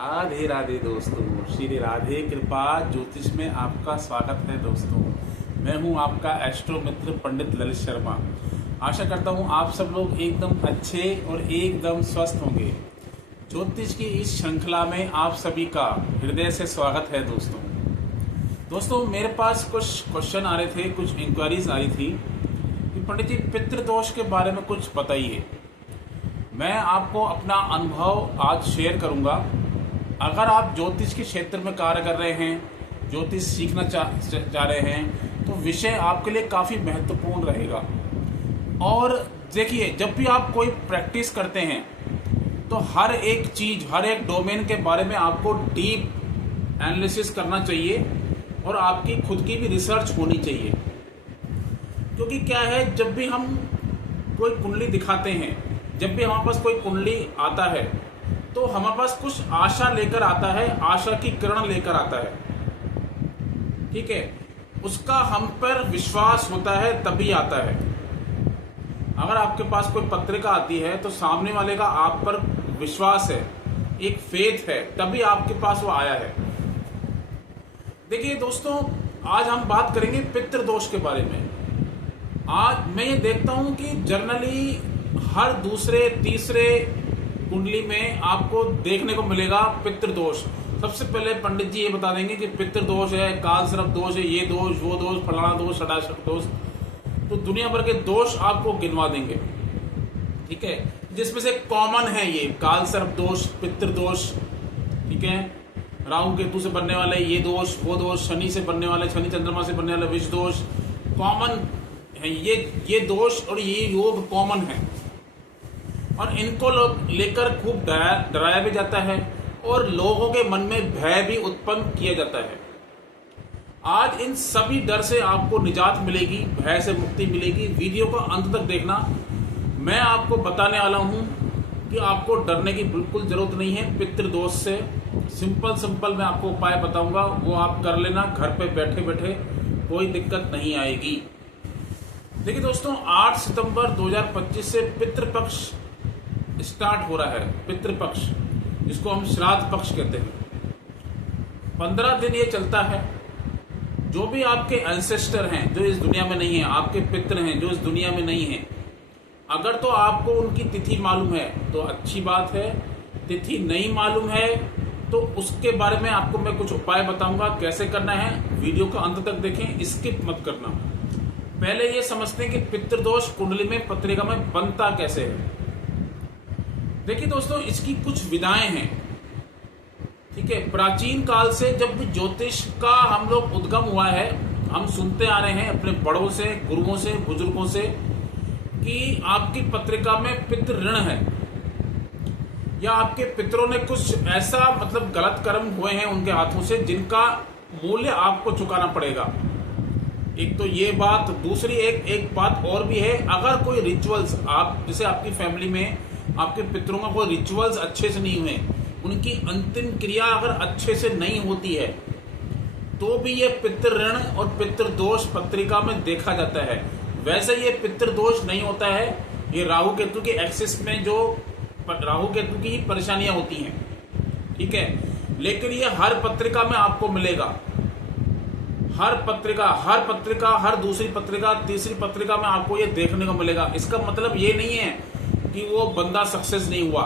राधे राधे दोस्तों, श्री राधे कृपा ज्योतिष में आपका स्वागत है दोस्तों। मैं हूं आपका एस्ट्रो मित्र पंडित ललित शर्मा। आशा करता हूं आप सब लोग एकदम अच्छे और एकदम स्वस्थ होंगे। ज्योतिष की इस श्रृंखला में आप सभी का हृदय से स्वागत है दोस्तों, मेरे पास कुछ क्वेश्चन आ रहे थे, कुछ इंक्वायरीज आ रही थी कि पंडित जी पितृदोष के बारे में कुछ बताइए। मैं आपको अपना अनुभव आज शेयर करूंगा। अगर आप ज्योतिष के क्षेत्र में कार्य कर रहे हैं, ज्योतिष सीखना चाह रहे हैं, तो विषय आपके लिए काफ़ी महत्वपूर्ण रहेगा। और देखिए, जब भी आप कोई प्रैक्टिस करते हैं तो हर एक चीज़, हर एक डोमेन के बारे में आपको डीप एनालिसिस करना चाहिए और आपकी खुद की भी रिसर्च होनी चाहिए। क्योंकि क्या है, जब भी हम कोई कुंडली दिखाते हैं, जब भी हमारे पास कोई कुंडली आता है तो हमारे पास कुछ आशा लेकर आता है, आशा की किरण लेकर आता है। ठीक है, उसका हम पर विश्वास होता है तभी आता है। अगर आपके पास कोई पत्रिका आती है तो सामने वाले का आप पर विश्वास है, एक फेथ है, तभी आपके पास वो आया है। देखिए दोस्तों, आज हम बात करेंगे पितृदोष के बारे में। आज मैं ये देखता हूं कि जनरली हर दूसरे तीसरे कुंडली में आपको देखने को मिलेगा पितृदोष। सबसे पहले पंडित जी ये बता देंगे कि पितृदोष है, कालसर्प दोष है, ये दोष, वो दोष, फलाना दोष, षडाष्टक दोष, तो दुनिया भर के दोष आपको गिनवा देंगे। ठीक है, जिसमें से कॉमन है ये कालसर्प दोष, पितृदोष। ठीक है, राहु केतु से बनने वाले ये दोष, वो दोष, शनि से बनने वाले, शनि चंद्रमा से बनने वाले विष दोष कॉमन है। ये दोष और ये योग कॉमन है और इनको लोग लेकर खूब डराया भी जाता है और लोगों के मन में भय भी उत्पन्न किया जाता है। आज इन सभी डर से आपको निजात मिलेगी, भय से मुक्ति मिलेगी। वीडियो को अंत तक देखना। मैं आपको बताने वाला हूं कि आपको डरने की बिल्कुल जरूरत नहीं है पितृदोष से। सिंपल मैं आपको उपाय बताऊंगा, वो आप कर लेना घर पे बैठे बैठे, कोई दिक्कत नहीं आएगी। देखिए दोस्तों, 8 सितंबर 2025 से पितृपक्ष स्टार्ट हो रहा है। पितृपक्ष, जिसको हम श्राद्ध पक्ष कहते हैं, 15 दिन ये चलता है। जो भी आपके एंसेस्टर हैं जो इस दुनिया में नहीं है, आपके पितृ हैं जो इस दुनिया में नहीं है, अगर तो आपको उनकी तिथि मालूम है तो अच्छी बात है। तिथि नहीं मालूम है तो उसके बारे में आपको मैं कुछ उपाय बताऊंगा कैसे करना है। वीडियो को अंत तक देखें, स्किप मत करना। पहले ये समझते हैं कि पितृदोष कुंडली में, पत्रिका में बनता कैसे है। देखिए दोस्तों, इसकी कुछ विधाएं हैं। ठीक है, प्राचीन काल से जब भी ज्योतिष का हम लोग उद्गम हुआ है, हम सुनते आ रहे हैं अपने बड़ों से, गुरुओं से, बुजुर्गों से कि आपकी पत्रिका में पितृ ऋण है या आपके पितरों ने कुछ ऐसा गलत कर्म हुए हैं उनके हाथों से जिनका मूल्य आपको चुकाना पड़ेगा। एक तो ये बात, दूसरी एक बात और भी है। अगर कोई रिचुअल्स, आप जैसे आपकी फैमिली में आपके पितरों का कोई रिचुअल्स अच्छे से नहीं हुए, उनकी अंतिम क्रिया अगर अच्छे से नहीं होती है, तो भी ये पितृ ऋण और पितृदोष पत्रिका में देखा जाता है। वैसे ये पितृदोष नहीं होता है, ये राहु केतु के एक्सिस में जो राहु केतु की ही परेशानियां होती हैं। ठीक है, लेकिन ये हर पत्रिका में आपको मिलेगा। हर पत्रिका, हर दूसरी पत्रिका, तीसरी पत्रिका में आपको ये देखने को मिलेगा। इसका मतलब ये नहीं है कि वो बंदा सक्सेस नहीं हुआ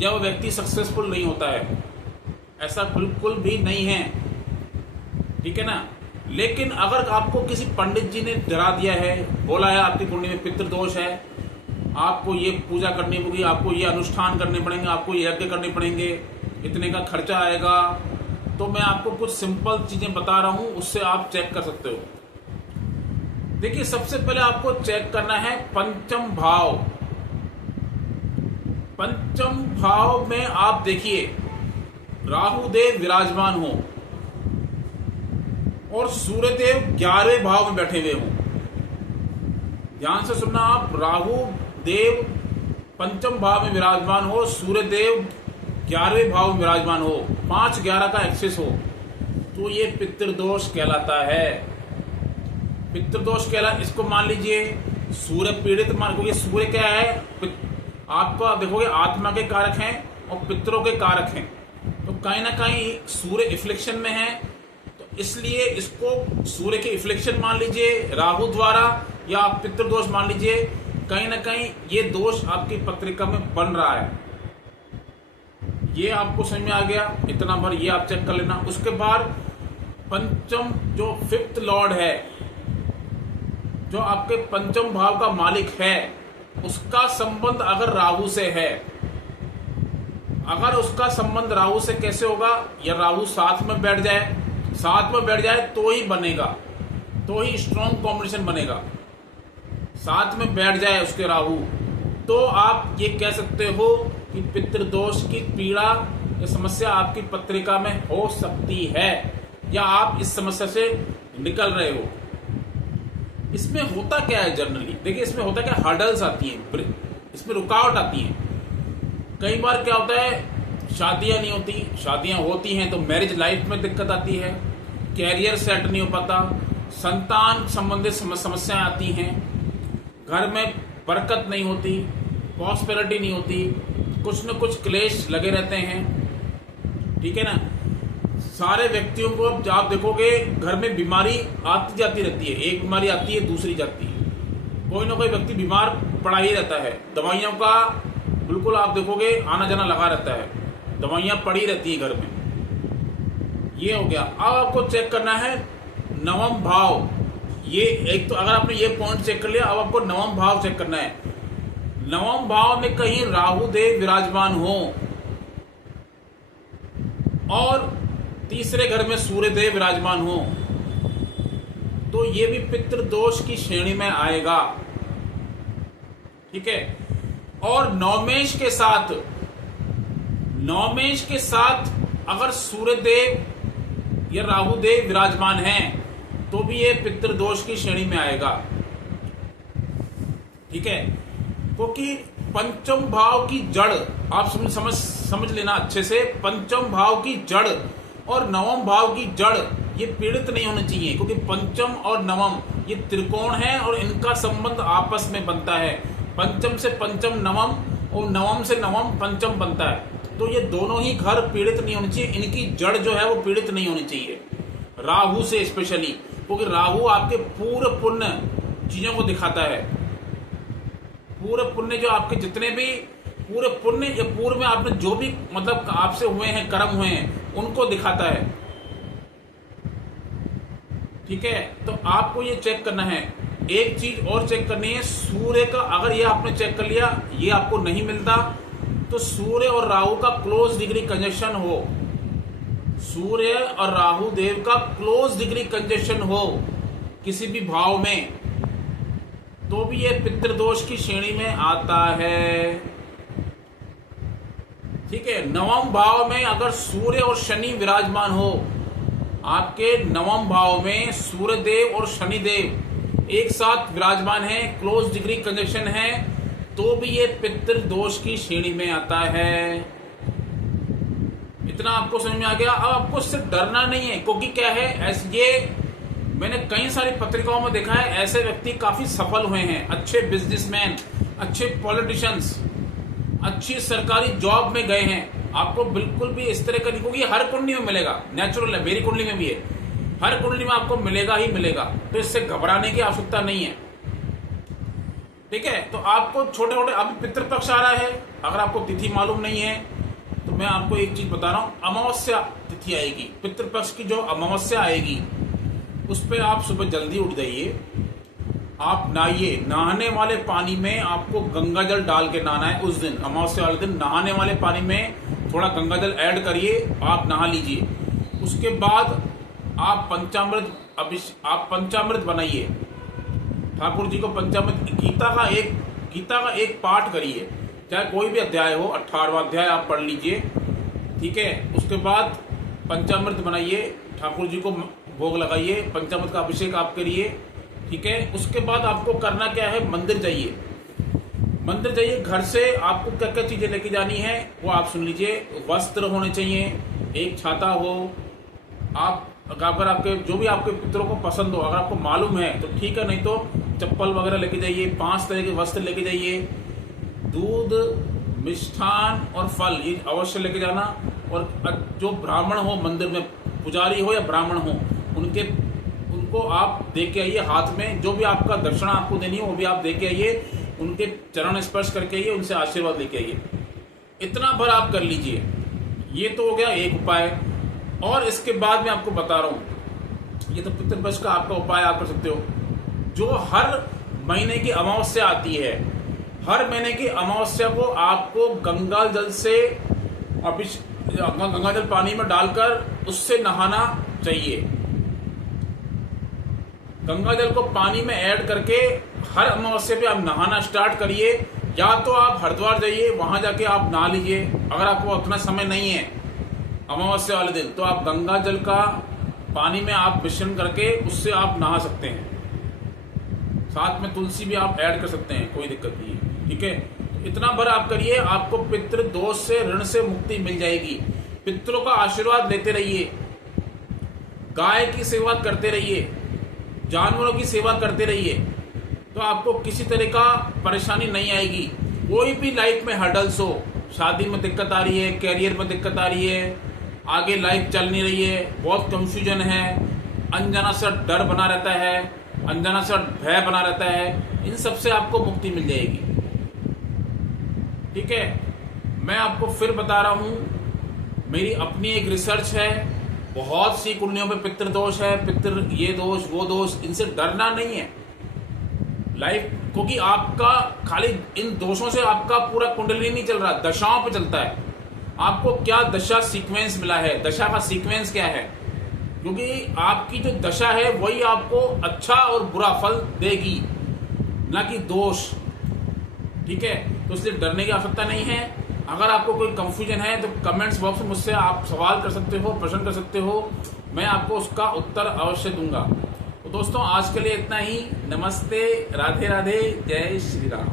या वो व्यक्ति सक्सेसफुल नहीं होता है, ऐसा बिल्कुल भी नहीं है। ठीक है ना। लेकिन अगर आपको किसी पंडित जी ने डरा दिया है, बोला है आपकी कुंडली में पितृदोष है, आपको ये पूजा करनी होगी, आपको ये अनुष्ठान करने पड़ेंगे, आपको ये यज्ञ करने पड़ेंगे, इतने का खर्चा आएगा, तो मैं आपको कुछ सिंपल चीजें बता रहा हूं, उससे आप चेक कर सकते हो। देखिए, सबसे पहले आपको चेक करना है पंचम भाव। पंचम भाव में आप देखिए राहु देव विराजमान हो और सूर्य देव 11वें भाव में बैठे हुए हो। ध्यान से सुनना आप, राहु देव पंचम भाव में विराजमान हो, सूर्य देव 11वें भाव में विराजमान हो, 5-11 का एक्सेस हो, तो ये पितृदोष कहलाता है। पितृदोष इसको मान लीजिए सूर्य पीड़ित मान, क्योंकि सूर्य क्या है, आपको आप देखोगे आत्मा के कारक हैं और पितरों के कारक हैं। तो कहीं ना कहीं सूर्य इफ्लेक्शन में है, तो इसलिए इसको सूर्य के इफ्लेक्शन मान लीजिए राहु द्वारा, या आप पितृदोष मान लीजिए। कहीं ना कहीं ये दोष आपकी पत्रिका में बन रहा है। ये आपको समझ में आ गया, इतना भर ये आप चेक कर लेना। उसके बाद पंचम जो फिफ्थ लॉर्ड है, जो आपके पंचम भाव का मालिक है, उसका संबंध अगर राहु से है, अगर उसका संबंध राहु से कैसे होगा, या राहु साथ में बैठ जाए तो ही बनेगा, तो ही स्ट्रॉन्ग कॉम्बिनेशन बनेगा। साथ में बैठ जाए उसके राहु, तो आप ये कह सकते हो कि पितृदोष की पीड़ा या समस्या आपकी पत्रिका में हो सकती है, या आप इस समस्या से निकल रहे हो। इसमें होता क्या है जनरली, देखिए इसमें होता क्या, हर्डल्स आती हैं, इसमें रुकावट आती है। कई बार क्या होता है, शादियां नहीं होती, शादियां होती हैं तो मैरिज लाइफ में दिक्कत आती है, कैरियर सेट नहीं हो पाता, संतान संबंधित समस्याएं आती हैं, घर में बरकत नहीं होती, प्रॉस्पेरिटी नहीं होती, कुछ न कुछ क्लेश लगे रहते हैं, ठीक है ना। सारे व्यक्तियों को अब आप देखोगे घर में बीमारी आती जाती रहती है, एक बीमारी आती है दूसरी जाती है, कोई ना कोई व्यक्ति बीमार पड़ा ही रहता है। दवाइयों का बिल्कुल आप देखोगे आना जाना लगा रहता है, दवाइयां पड़ी रहती है घर में। ये हो गया। अब आपको चेक करना है नवम भाव। ये एक तो अगर आपने ये पॉइंट चेक कर लिया, अब आपको नवम भाव चेक करना है। नवम भाव में कहीं राहु देव विराजमान हो और तीसरे घर में सूर्य देव विराजमान हो, तो ये भी पितृदोष की श्रेणी में आएगा, ठीक है। और नवमेश के साथ अगर सूर्य देव या राहु देव विराजमान हैं, तो भी ये पितृदोष की श्रेणी में आएगा, ठीक है। क्योंकि पंचम भाव की जड़ आप समझ लेना अच्छे से, पंचम भाव की जड़ और नवम भाव की जड़ ये पीड़ित नहीं होनी चाहिए, क्योंकि पंचम और नवम ये त्रिकोण है और इनका संबंध आपस में बनता है। पंचम से पंचम नवम और नवम से नवम पंचम बनता है, तो ये दोनों ही घर पीड़ित नहीं होनी चाहिए, इनकी जड़ जो है वो पीड़ित नहीं होनी चाहिए, राहु से स्पेशली, क्योंकि राहु आपके पूर्व पुण्य चीजों को दिखाता है। पूर्व पुण्य जो आपके जितने भी पूरे पुण्य या पूर्व में आपने जो भी मतलब आपसे हुए हैं, कर्म हुए हैं, उनको दिखाता है, ठीक है। तो आपको ये चेक करना है। एक चीज और चेक करनी है, सूर्य का अगर ये आपने चेक कर लिया, ये आपको नहीं मिलता, तो सूर्य और राहु का क्लोज डिग्री कंजक्शन हो, सूर्य और राहु देव का क्लोज डिग्री कंजक्शन हो किसी भी भाव में, तो भी ये पितृदोष की श्रेणी में आता है, ठीक है। नवम भाव में अगर सूर्य और शनि विराजमान हो, आपके नवम भाव में सूर्य देव और शनि देव एक साथ विराजमान है, क्लोज डिग्री कंजक्शन है, तो भी ये पितृदोष की श्रेणी में आता है। इतना आपको समझ में आ गया। अब आपको इससे डरना नहीं है, क्योंकि क्या है, ऐसे ये मैंने कई सारी पत्रिकाओं में देखा है, ऐसे व्यक्ति काफी सफल हुए हैं, अच्छे बिजनेसमैन, अच्छे पॉलिटिशियंस, अच्छी सरकारी जॉब में गए हैं। आपको बिल्कुल भी इस तरह का नहीं, क्योंकि हर कुंडली में मिलेगा, नेचुरल है, मेरी कुंडली में भी है, हर कुंडली में आपको मिलेगा ही मिलेगा, तो इससे घबराने की आवश्यकता नहीं है, ठीक है। तो आपको छोटे छोटे अभी पितृपक्ष आ रहा है, अगर आपको तिथि मालूम नहीं है तो मैं आपको एक चीज बता रहा हूं, अमावस्या तिथि आएगी, पितृपक्ष की जो अमावस्या आएगी उस पर आप सुबह जल्दी उठ जाइए, आप नहाइए, नहाने वाले पानी में आपको गंगा जल डाल के नहाना है। उस दिन अमावस्या वाले दिन नहाने वाले पानी में थोड़ा गंगा जल ऐड करिए, आप नहा लीजिए। उसके बाद आप पंचामृत बनाइए, ठाकुर जी को पंचामृत, गीता का एक पाठ करिए, चाहे कोई भी अध्याय हो, 18वां अध्याय आप पढ़ लीजिए, ठीक है। उसके बाद पंचामृत बनाइए, ठाकुर जी को भोग लगाइए, पंचामृत का अभिषेक आप करिए, ठीक है। उसके बाद आपको करना क्या है, मंदिर जाइए, घर से आपको क्या क्या चीजें लेके जानी है वो आप सुन लीजिए। वस्त्र होने चाहिए, एक छाता हो, आप अगर आपके जो भी आपके पितरों को पसंद हो, अगर आपको मालूम है तो ठीक है, नहीं तो चप्पल वगैरह लेके जाइए, 5 तरह के वस्त्र लेके जाइए, दूध, मिष्ठान और फल ये अवश्य लेके जाना, और जो ब्राह्मण हो मंदिर में, पुजारी हो या ब्राह्मण हो, उनको आप दे के आइए। हाथ में जो भी आपका दक्षिणा आपको देनी हो वो भी आप दे के आइए, उनके चरण स्पर्श करके आइए, उनसे आशीर्वाद लेके आइए। इतना भर आप कर लीजिए। ये तो हो गया एक उपाय। और इसके बाद मैं आपको बता रहा हूँ, ये तो पितृपक्ष का आपका उपाय आप कर सकते हो। जो हर महीने की अमावस्या आती है, हर महीने की अमावस्या को आपको गंगा जल से गंगा जल पानी में डालकर उससे नहाना चाहिए। गंगा जल को पानी में ऐड करके हर अमावस्या पे आप नहाना स्टार्ट करिए। या तो आप हरिद्वार जाइए, वहां जाके आप नहा लीजिए। अगर आपको उतना समय नहीं है अमावस्या वाले दिन, तो आप गंगा जल का पानी में आप मिश्रण करके उससे आप नहा सकते हैं। साथ में तुलसी भी आप ऐड कर सकते हैं, कोई दिक्कत नहीं है। ठीक है, इतना भर आप करिए, आपको पितृ दोष से, ऋण से मुक्ति मिल जाएगी। पितरों का आशीर्वाद लेते रहिए, गाय की सेवा करते रहिए, जानवरों की सेवा करते रहिए, तो आपको किसी तरह का परेशानी नहीं आएगी। कोई भी लाइफ में हर्डल्स हो, शादी में दिक्कत आ रही है, कैरियर में दिक्कत आ रही है, आगे लाइफ चल नहीं रही है, बहुत कंफ्यूजन है, अनजाना सा डर बना रहता है, अनजाना सा भय बना रहता है, इन सब से आपको मुक्ति मिल जाएगी। ठीक है, मैं आपको फिर बता रहा हूं, मेरी अपनी एक रिसर्च है। बहुत सी कुंडलियों पे पितृ दोष है, पितृ ये दोष वो दोष, इनसे डरना नहीं है लाइफ, क्योंकि आपका खाली इन दोषों से आपका पूरा कुंडली नहीं चल रहा, दशाओं पे चलता है। आपको क्या दशा सीक्वेंस मिला है, दशा का सीक्वेंस क्या है, क्योंकि आपकी जो दशा है वही आपको अच्छा और बुरा फल देगी, ना कि दोष। ठीक है, तो इसलिए डरने की आवश्यकता नहीं है। अगर आपको कोई कंफ्यूजन है तो कमेंट्स बॉक्स में मुझसे आप सवाल कर सकते हो, प्रश्न कर सकते हो, मैं आपको उसका उत्तर अवश्य दूंगा। तो दोस्तों आज के लिए इतना ही। नमस्ते, राधे राधे, जय श्री राम।